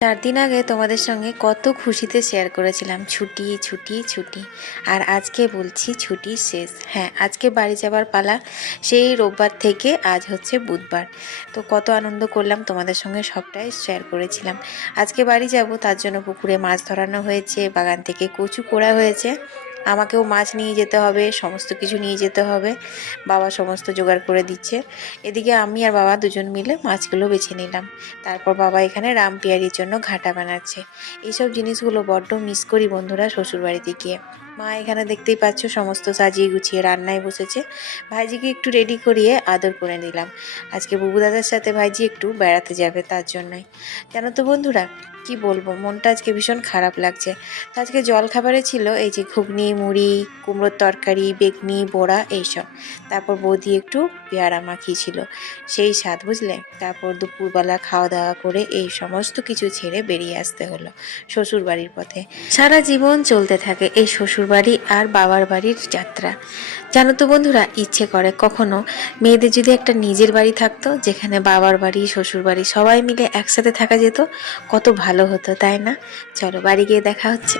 4 দিন আগে তোমাদের সঙ্গে কত খুশিতে শেয়ার করেছিলাম ছুটি ছুটি ছুটি। আর আজকে বলছি ছুটি শেষ। হ্যাঁ, আজকে বাড়ি যাবার পালা। সেই রোববার থেকে আজ হচ্ছে বুধবার। তো কত আনন্দ করলাম তোমাদের সঙ্গে সবটাই শেয়ার করেছিলাম। আজকে বাড়ি যাব, তার জন্য পুকুরে মাছ ধরানো হয়েছে, বাগান থেকে কচু কোড়া হয়েছে। আমাকেও মাছ নিয়ে যেতে হবে, সমস্ত কিছু নিয়ে যেতে হবে। বাবা সমস্ত জোগাড় করে দিচ্ছে। এদিকে আমি আর বাবা দুজন মিলে মাছগুলো বেছে নিলাম। তারপর বাবা এখানে রাম পেয়ারির জন্য ঘাটা বানাচ্ছে। এইসব জিনিসগুলো বড্ড মিস করি বন্ধুরা শ্বশুরবাড়িতে গিয়ে। মা এখানে দেখতেই পাচ্ছ সমস্ত সাজিয়ে গুছিয়ে রান্নায় বসেছে। ভাইজিকে একটু রেডি করিয়ে আদর করে নিলাম। আজকে বুবু দাদার সাথে ভাইজি একটু বেড়াতে যাবে, তার জন্যই। জানো তো বন্ধুরা, কি বলবো, মনটা আজকে ভীষণ খারাপ লাগছে। তো আজকে জল খাবারে ছিল এই যে ঘুগনি, মুড়ি, কুমড়োর তরকারি, বেগনি, বড়া এইসব। তারপর বৌদি একটু পেয়ারা মাখিয়েছিল, সেই স্বাদ বুঝলে। তারপর দুপুরবেলা খাওয়া দাওয়া করে এই সমস্ত কিছু ছেড়ে বেরিয়ে আসতে হলো শ্বশুর বাড়ির পথে। সারা জীবন চলতে থাকে এই শ্বশুর বাড়ি আর বাবার বাড়ির যাত্রা। জানো তো বন্ধুরা, ইচ্ছে করে কখনো মেয়েদের যদি একটা নিজের বাড়ি থাকতো, যেখানে বাবার বাড়ি শ্বশুর বাড়ি সবাই মিলে একসাথে থাকা যেত, কত ভালো হতো তাই না? চলো বাড়ি গিয়ে দেখা হচ্ছে।